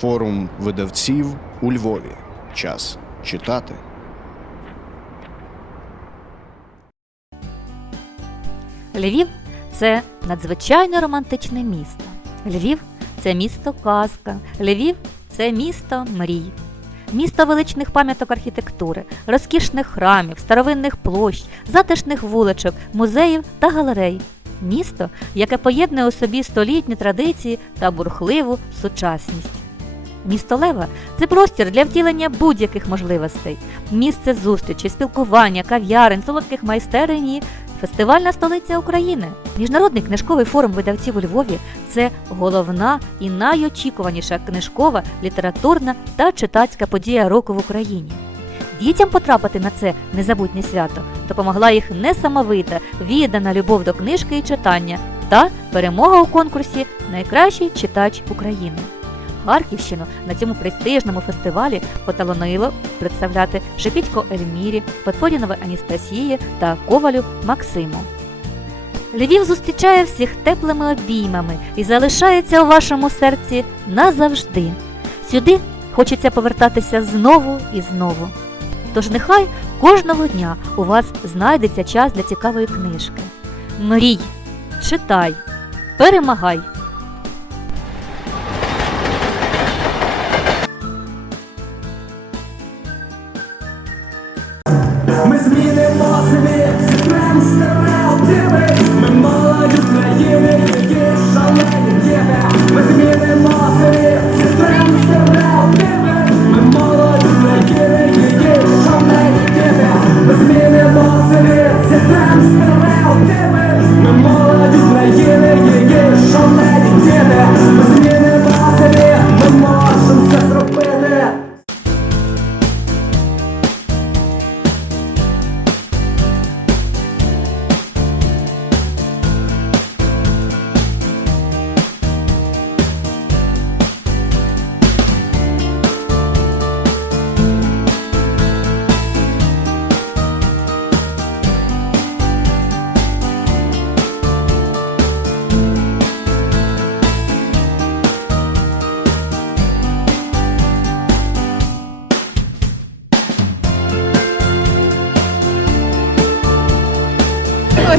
Форум видавців у Львові. Час читати. Львів це надзвичайно романтичне місто. Львів це місто казка. Львів це місто мрій. Місто величних пам'яток архітектури, розкішних храмів, старовинних площ, затишних вуличок, музеїв та галерей. Місто, яке поєднує у собі столітні традиції та бурхливу сучасність. Місто Лева це простір для втілення будь-яких можливостей, місце зустрічі, спілкування, кав'ярень, солодких майстерень і Фестивальна столиця України. Міжнародний книжковий форум видавців у Львові це головна і найочікуваніша книжкова, літературна та читацька подія року в Україні. Дітям потрапити на це незабутнє свято допомогла їх несамовита, віддана любов до книжки і читання та перемога у конкурсі Найкращий читач України. Харківщину на цьому престижному фестивалі поталонило представляти Шепітько Ельмірі, Подфодінове Аністасії та Ковалю Максиму. Львів зустрічає всіх теплими обіймами і залишається у вашому серці назавжди. Сюди хочеться повертатися знову і знову. Тож нехай кожного дня у вас знайдеться час для цікавої книжки. Мрій, читай, перемагай! 뜨거워.